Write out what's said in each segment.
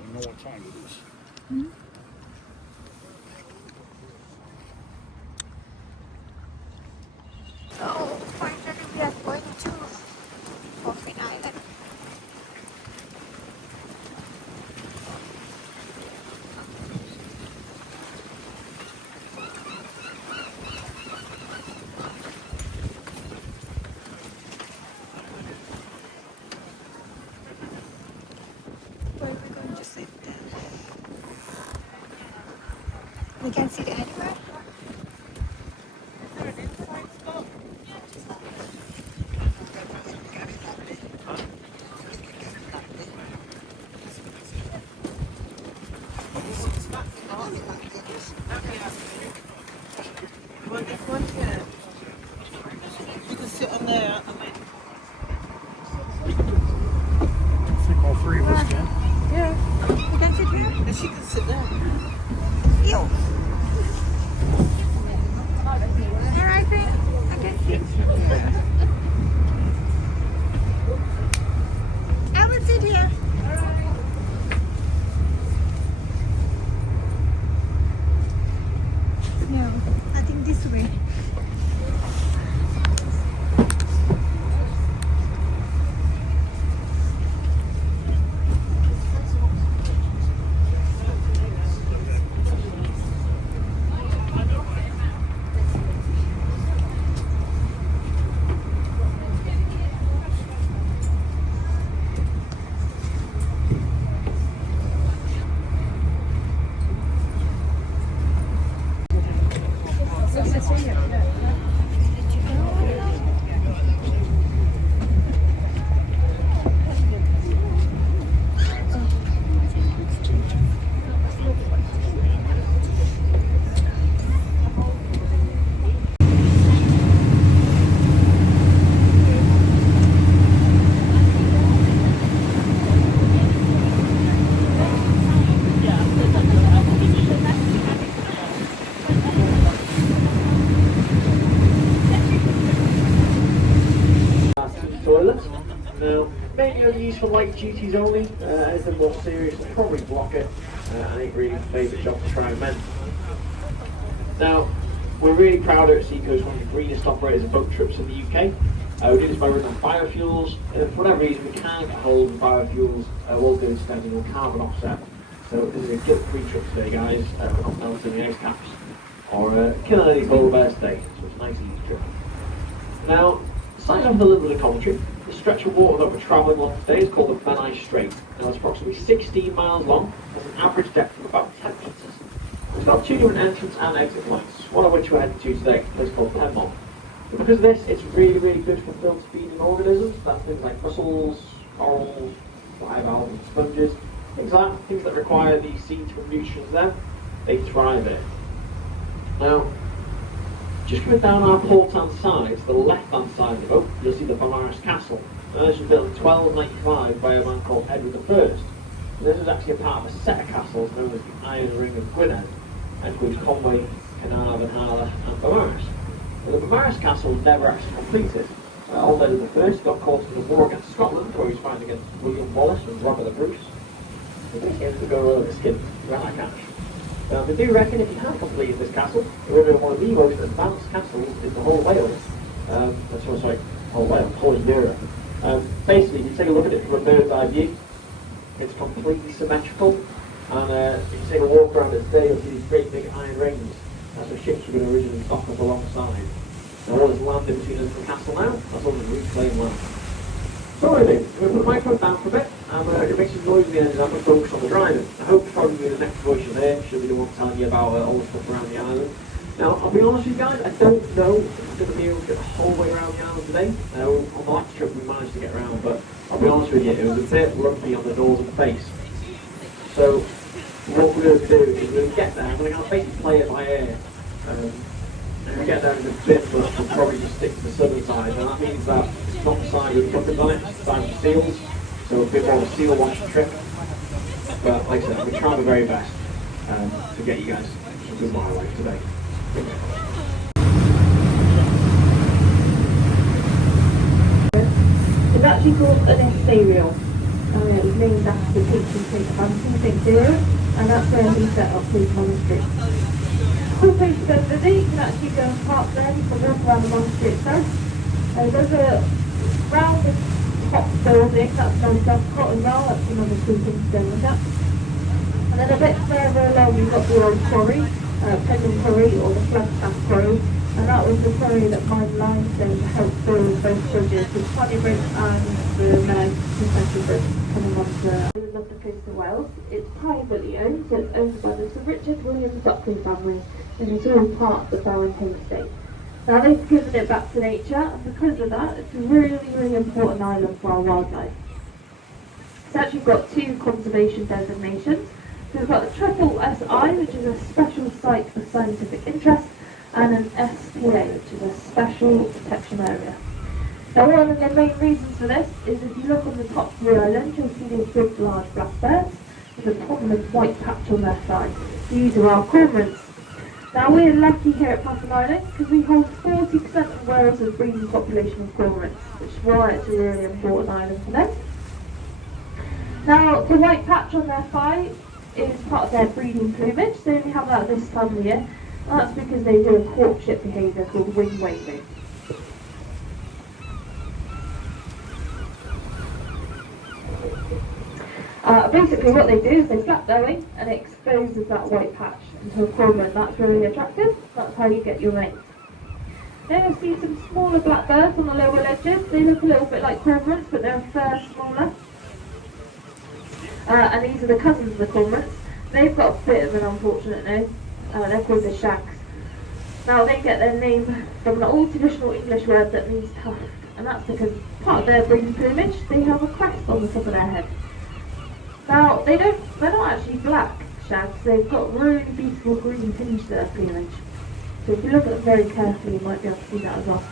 don't even know what time it is. So finally we are going to Puffin Island. Where are we going to sit then? We can sit anywhere. You can sit on there. I think all three of us can. Yeah. We can sit here. And she can sit there. Ew. There, I think I can sit. I will sit here. No, I think this way. Toilets. Now, mainly only used for light duties only, as the more serious will probably block it, and ain't really my favourite job to try and mend. Now, we're really proud at Seacoast, one of the greenest operators of boat trips in the UK. We do this by running on biofuels, and for whatever reason we can't get hold of biofuels, we'll go instead on carbon offset. So this is a guilt-free trip today, guys. We're not melting the ice caps or killing any polar bears today, so it's a nice easy trip. Now, starting off with a little bit of commentary, the stretch of water that we're travelling on today is called the Penmon Strait. Now it's approximately 16 miles long, has an average depth of about 10 metres. It's got two different entrance and exit points, one of which we're heading to today, a place called Penmon. But because of this, it's really, really good for filter feeding organisms. That's things like mussels, corals, bivalves and sponges, things like that, things that require these seeds from nutrients there, they thrive in it. Now, just coming down our port-hand side, to the left-hand side of the boat, you'll see the Penmon Castle. Now, this was built in 1295 by a man called Edward I. And this was actually a part of a set of castles known as the Iron Ring of Gwynedd, and includes Conway, Carnarvon, Harlech and Penmon. But the Penmon Castle was never actually completed. Old Edward I got caught in the war against Scotland, where he was fighting against William Wallace and Robert the Bruce. And this ends to go over the skin, around that cash. They do reckon if you had completed this castle, it would have been one of the most advanced castles in the whole of Wales. Whole of Europe. Basically, if you take a look at it from a bird's eye view, it's completely symmetrical, and if you take a walk around it today, you'll see these great big iron rings. That's where ships were going to originally dock up alongside. Now all this land in between us and the castle now, that's all the reclaimed land. So what do? I'm going to put the microphone down for a bit, and if it makes some noise at the end, I'm going to focus on the driving. I hope probably the next voice you'll hear should be the one telling you about all the stuff around the island. Now, I'll be honest with you guys, I don't know if I'm going to be able to get the whole way around the island today. On the last trip we managed to get around, but I'll be honest with you, it was a bit lumpy on the northern face. So, what we're going to do is we're going to get there, I'm going to basically play it by ear. If we get there in a bit, we'll probably just stick to the southern side, and that means that it's not the side with puffins on it, it's the side with seals, so a bit more of a seal watching trip. But like I said, we try our very best to get you guys some good wildlife today. It's actually called an essay reel. It was named after the patron saint of Anglesey, scenic view, and that's where we set up the monastery. Cool place to go visit, you can actually go and park there, you can walk around the monastery itself. There's a round the top building, that's nice cotton as well, that's another cool thing to go look at. And then a bit further along we've got the old quarry, Penmon Quarry or the Flagstaff Quarry, and that was the quarry that mined limestone to help build both bridges, the Tiny Bridge and the Central Bridge coming onto the coast of Wales. It's privately owned, so it's owned by the Sir Richard William Buckley family, and it's all part of the Bowen Hill estate. Now they've given it back to nature, and because of that, it's a really important island for our wildlife. It's actually got 2 conservation designations. So we've got a triple SI, which is a special site of scientific interest, and an SPA, which is a special protection area. Now one of the main reasons for this is if you look on the top of the island, you'll see these big large blackbirds with a prominent white patch on their side. These are our cormorants. Now we're lucky here at Puffin Island because we hold 40% of Wales's breeding population of cormorants, which is why it's a really important island for them. Now the white patch on their thigh is part of their breeding plumage. They only have that this time of year, and that's because they do a courtship behaviour called wing waving. Basically what they do is they flap their wing and it exposes that white patch into a cormorant. That's really attractive. That's how you get your mate. Then you'll see some smaller blackbirds on the lower ledges. They look a little bit like cormorants, but they're a fair smaller. And these are the cousins of the cormorants. They've got a bit of an unfortunate name. They're called the shags. Now they get their name from an old traditional English word that means tuft, and that's because part of their breeding plumage, they have a crest on the top of their head. Now they're not actually black shags, they've got really beautiful green tinge to their plumage. So if you look at them very carefully you might be able to see that as well.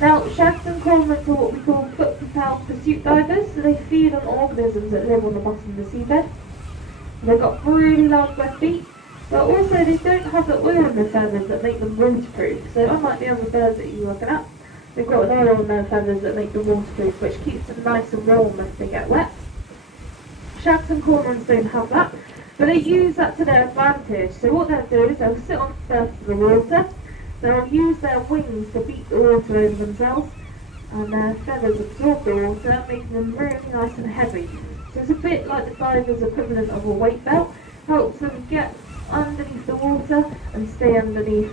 Now shags and cormorants are what we call foot-propelled pursuit divers, so they feed on organisms that live on the bottom of the seabed. They've got really large web feet, but also they don't have the oil in their feathers that make them waterproof. So unlike the other birds that you're looking at, they've got an oil in their feathers that make them waterproof, which keeps them nice and warm if they get wet. Shags and cormorants don't have that, but they use that to their advantage. So what they'll do is they'll sit on the surface of the water, they'll use their wings to beat the water over themselves, and their feathers absorb the water, making them really nice and heavy. So it's a bit like the diver's equivalent of a weight belt, helps them get underneath the water and stay underneath.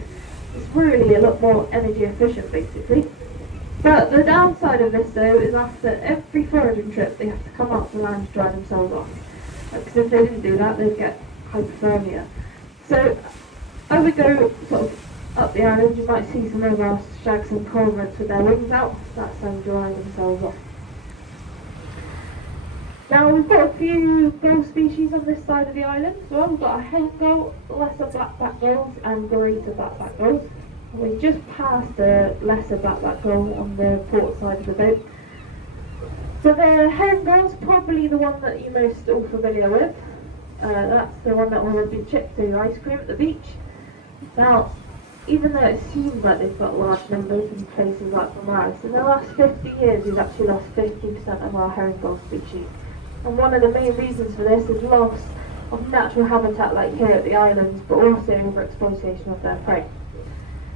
It's really a lot more energy efficient basically. But the downside of this though is after every foraging trip they have to come up to land to dry themselves off. Because if they didn't do that they'd get hypothermia. So as we go sort of up the island you might see some of our shags and cormorants with their wings out. That's them drying themselves off. Now we've got a few gull species on this side of the island as well. We've got a hen gull, lesser blackback gulls and greater blackback gulls. We've just passed the lesser blackback gull on the port side of the boat. So the hen gull's probably the one that you're most all familiar with. That's the one that will have been chipped through ice cream at the beach. Now, even though it seems like they've got large numbers in places like Penmon, in the last 50 years we've actually lost 50% of our herring gull species. And one of the main reasons for this is loss of natural habitat like here at the islands, but also overexploitation of their prey.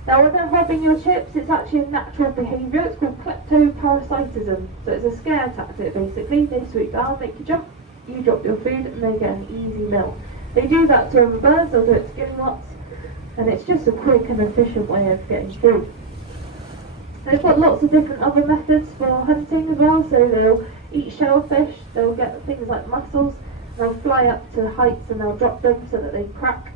Now when they're robbing your chips, it's actually a natural behaviour, it's called kleptoparasitism. So it's a scare tactic basically. They swoop down, make you jump, you drop your food and they get an easy meal. They do that to other birds, they'll do it to guillemots, and it's just a quick and efficient way of getting food. They've got lots of different other methods for hunting as well, so they'll eat shellfish, they'll get things like mussels, they'll fly up to heights and they'll drop them so that they crack.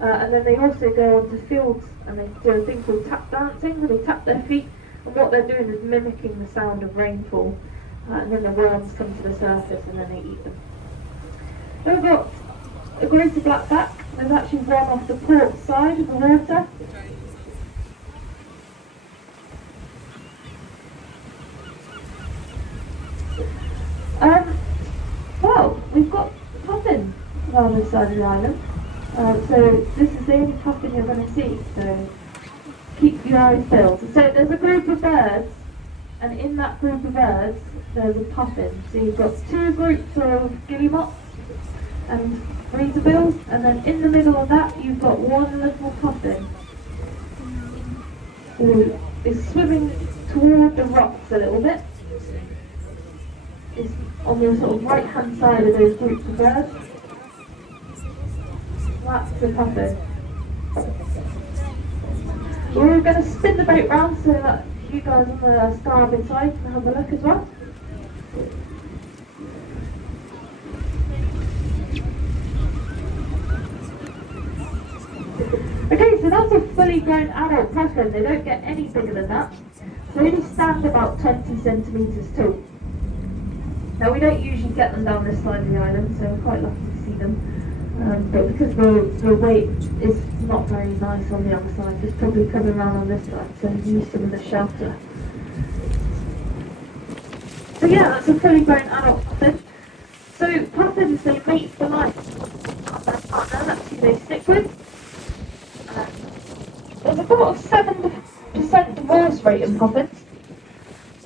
And then they also go onto fields and they do a thing called tap dancing, where they tap their feet, and what they're doing is mimicking the sound of rainfall. And then the worms come to the surface and then they eat them. Then we've got a greater blackback. There's actually one off the port side of the water. Well, we've got puffin on this side of the island. So this is the only puffin you're going to see, so keep your eyes peeled. So there's a group of birds, and in that group of birds there's a puffin. So you've got 2 groups of guillemots, and razorbills, and then in the middle of that you've got one little puffin who is swimming toward the rocks a little bit. It's on the sort of right hand side of those groups of birds. That's the puffin. We're going to spin the boat round so that you guys on the starboard side can have a look as well. Okay, so that's a fully grown adult puffin. They don't get any bigger than that. So they only stand about 20 centimetres tall. Now we don't usually get them down this side of the island, so we're quite lucky to see them. But because the weight is not very nice on the other side, it's probably coming around on this side, so use some of the shelter. So yeah, that's a fully grown adult puffin. So puffins, they mate for life. Their partner, that's who they stick with. There's about a 7% divorce rate in puffins.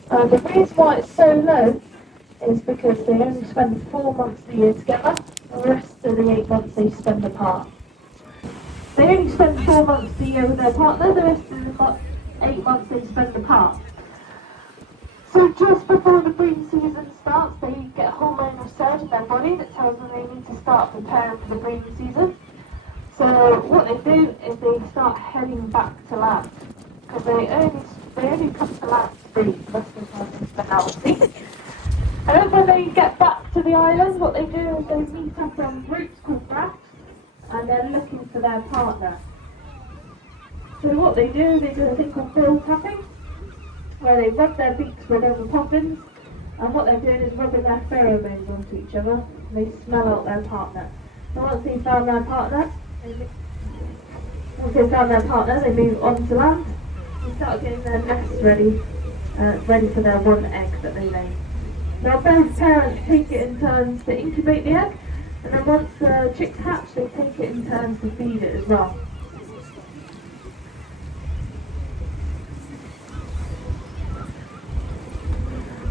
The reason why it's so low is because they only spend 4 months of the year together, and the rest of the 8 months they spend apart. They only spend 4 months of the year with their partner, the rest of the 8 months they spend apart. So just before the breeding season starts, they get a hormonal surge in their body that tells them they need to start preparing for the breeding season. So what they do is they start heading back to land, because they only come to land to breed most of the time in the Anglesey. And then when they get back to the island, what they do is they meet up on routes called rafts, and they're looking for their partner. So what they do is they do a thing called bill tapping, where they rub their beaks with other puffins, and what they're doing is rubbing their pheromones onto each other, and they smell out their partner. So once they've found their partner, they move on to land and start getting their nests ready for their one egg that they lay. Now both parents take it in turns to incubate the egg, and then once the chicks hatch, they take it in turns to feed it as well.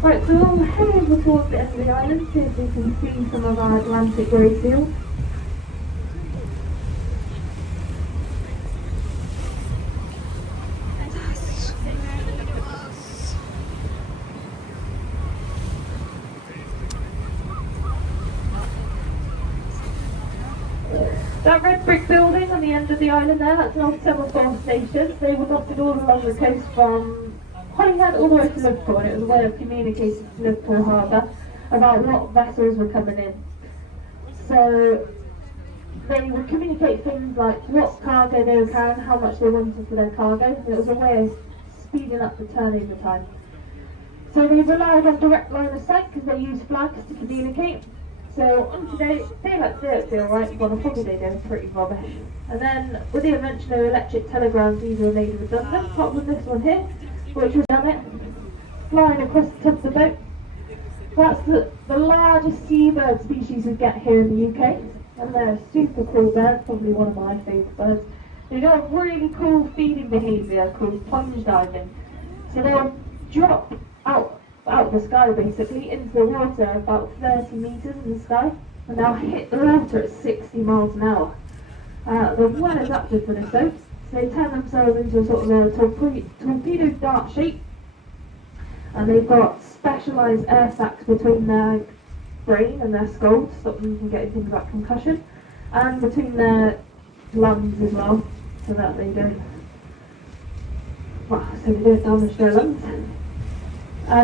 Right, so we'll head over towards the end of the island, see if we can see some of our Atlantic grey seals. That red brick building on the end of the island there, that's an old semaphore station. They were dotted all along the coast from Holyhead all the way to Liverpool, and it was a way of communicating to Liverpool Harbour about what vessels were coming in. So they would communicate things like what cargo they were carrying, how much they wanted for their cargo, and it was a way of speeding up the turnover time. So they relied on direct line of sight because they used flags to communicate. So on today, daylight do feel right, well the foggy day is pretty rubbish. And then with the invention of electric telegrams, these were made redundant, apart from this one here, which was on it, flying across the top of the boat. That's the largest seabird species we get here in the UK, and they're a super cool bird, probably one of my favourite birds. They do a really cool feeding behaviour called plunge diving. So they'll drop out of the sky basically into the water about 30 metres in the sky, and they'll hit the water at 60 miles an hour. They're well adapted for this though, so they turn themselves into a sort of a torpedo dart shape, and they've got specialised air sacs between their brain and their skull to stop them from getting things like concussion, and between their lungs as well, so that they don't damage their lungs.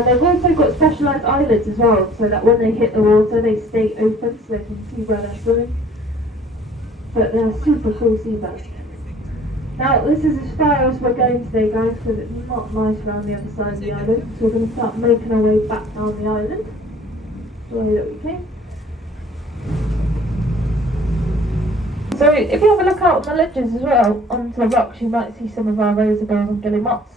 They've also got specialised eyelids as well, so that when they hit the water they stay open so they can see where they're swimming. But they're super cool seabirds. Now this is as far as we're going today guys, because it's not nice around the other side of the island, so we're going to start making our way back down the island, the way that we came. So if you have a look out on the ledges as well, onto the rocks, you might see some of our razorbills and guillemots.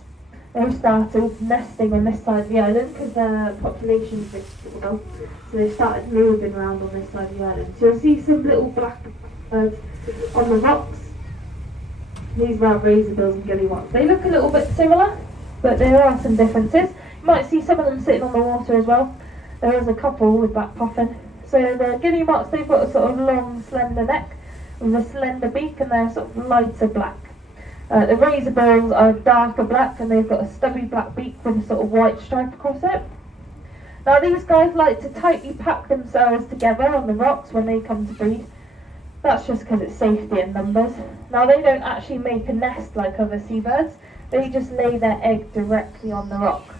They started nesting on this side of the island because their population is well, so they started moving around on this side of the island. So you'll see some little black birds on the rocks. These are our razorbills and guillemots. They look a little bit similar, but there are some differences. You might see some of them sitting on the water as well. There is a couple with black puffin, So the guinea mocks, they've got a sort of long, slender neck with a slender beak, and they're sort of lighter black. The razorbills are darker black, and they've got a stubby black beak with a sort of white stripe across it. Now these guys like to tightly pack themselves together on the rocks when they come to breed. That's just because it's safety in numbers. Now they don't actually make a nest like other seabirds, they just lay their egg directly on the rock.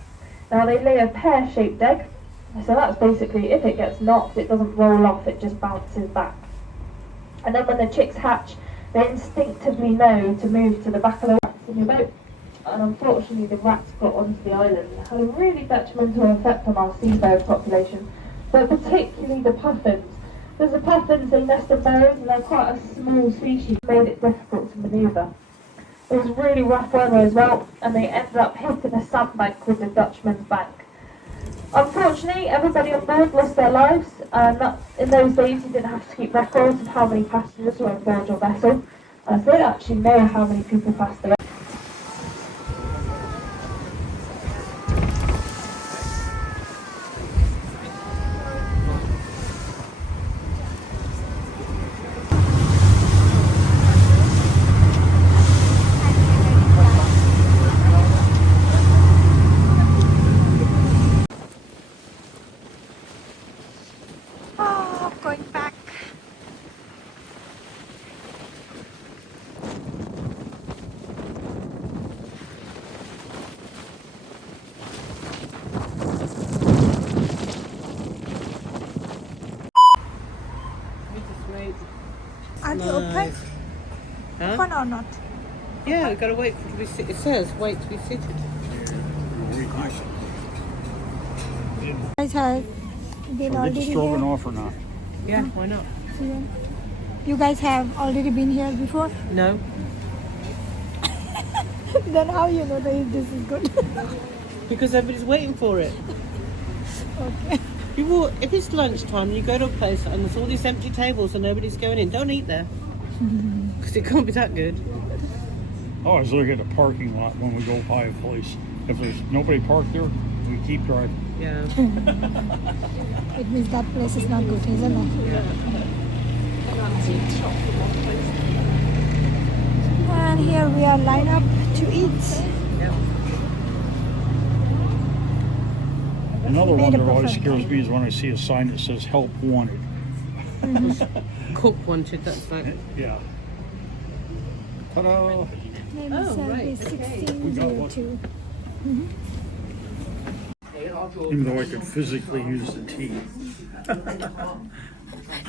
Now they lay a pear-shaped egg, so that's basically if it gets knocked it doesn't roll off, it just bounces back. And then when the chicks hatch, they instinctively know to move to the back of the rats in your boat. And unfortunately the rats got onto the island and had a really detrimental effect on our seabird population, but particularly the puffins. Because the puffins, they nest in burrows and they're quite a small species, made it difficult to manoeuvre. It was really rough weather as well, and they ended up hitting a sandbank with the Dutchman's bank. Unfortunately, everybody on board lost their lives, and in those days you didn't have to keep records of how many passengers were on board your vessel, so they don't actually know how many people passed away. Oh, going back. We just wait. Are they Nice. open? Huh? Open or not? Yeah, we've got to wait for it to be seated. It says wait to be seated. You guys have been Shall we get the already stroganoff or not? Yeah, why not? here? You guys have already been here before? No. Then how you know that this is good? Because everybody's waiting for it. Okay. People, if it's lunchtime and you go to a place and there's all these empty tables and nobody's going in, don't eat there. Because it can't be that good. Oh, I was looking at the parking lot when we go by a place. If there's nobody parked there, we keep driving. Yeah. It means that place is not good, isn't it? And here we are lined up to eat. Yep. Another Made one a that always perfect scares me is when I see a sign that says help wanted. Cook wanted, that's like. Yeah. Ta-da! Name Oh, service right, okay. 1602. Even though I could physically use the tea.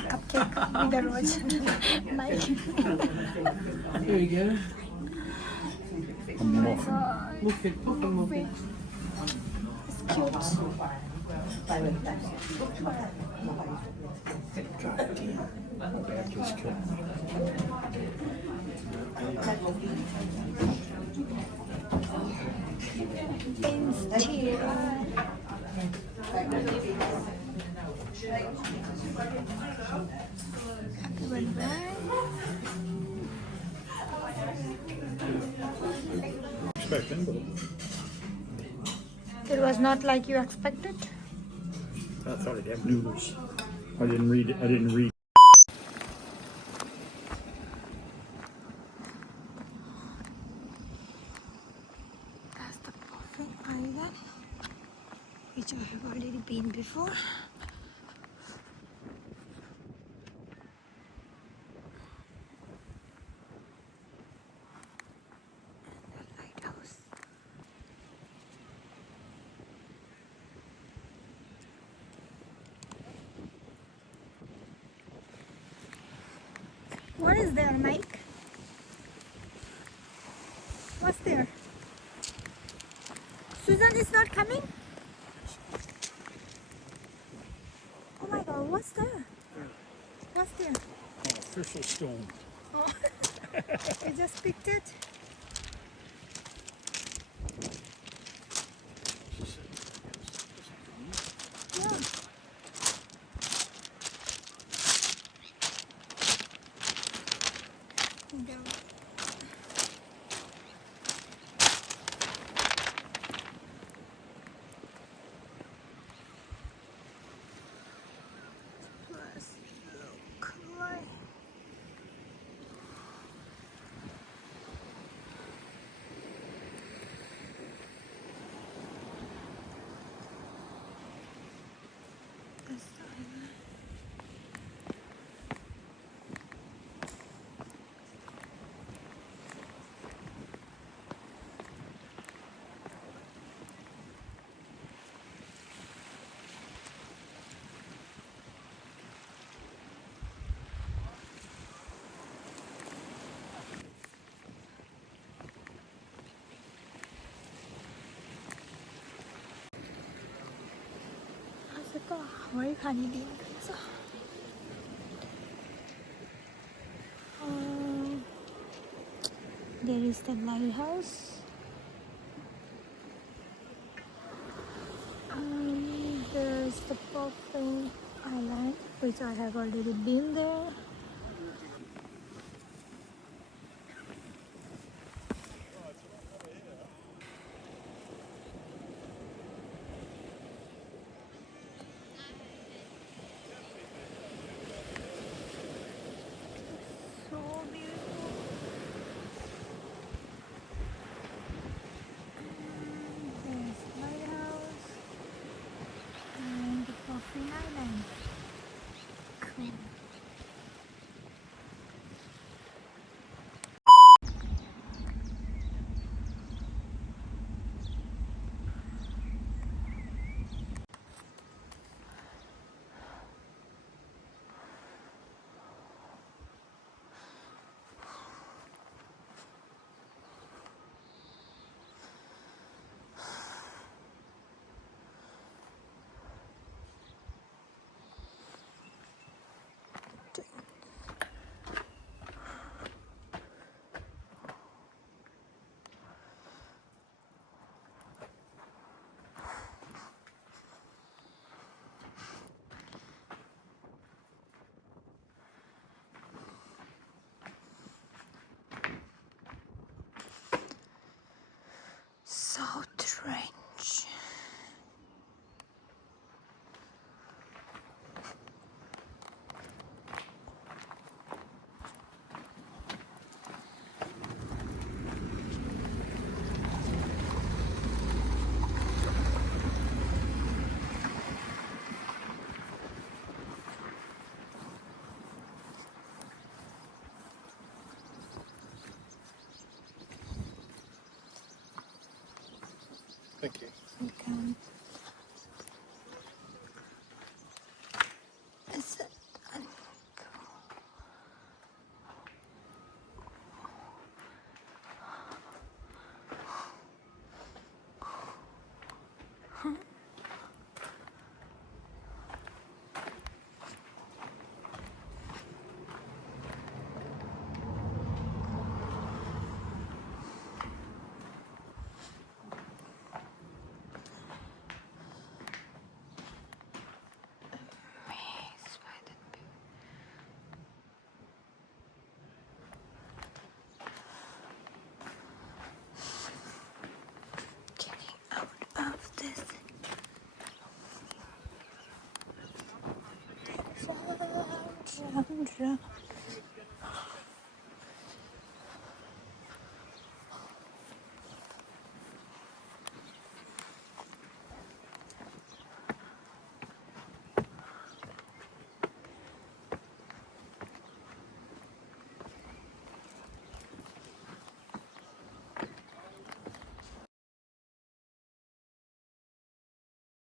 Cupcake with the rose. Mike. Here you go. A muffin. Muffin, puffin muffin. It's cute. That just killed me. Beans tea. Everyone back. Expecting, but It was not like you expected. I thought I'd have noodles. I didn't read it. I didn't read. That's the Puffin Island, which I have already been before. And the lighthouse. What is there, Mike? What's there? Susan is not coming? Oh my god, what's there? What's there? Official stone. Oh, you just picked it? Yeah. Go. 머리카락이 그죠? There is the lighthouse. There's the Puffin Island, which I have already been there. So beautiful. There's the lighthouse and the Puffin Island. Cool. So strange. Thank you. Welcome. Is it getting out of this? Drown.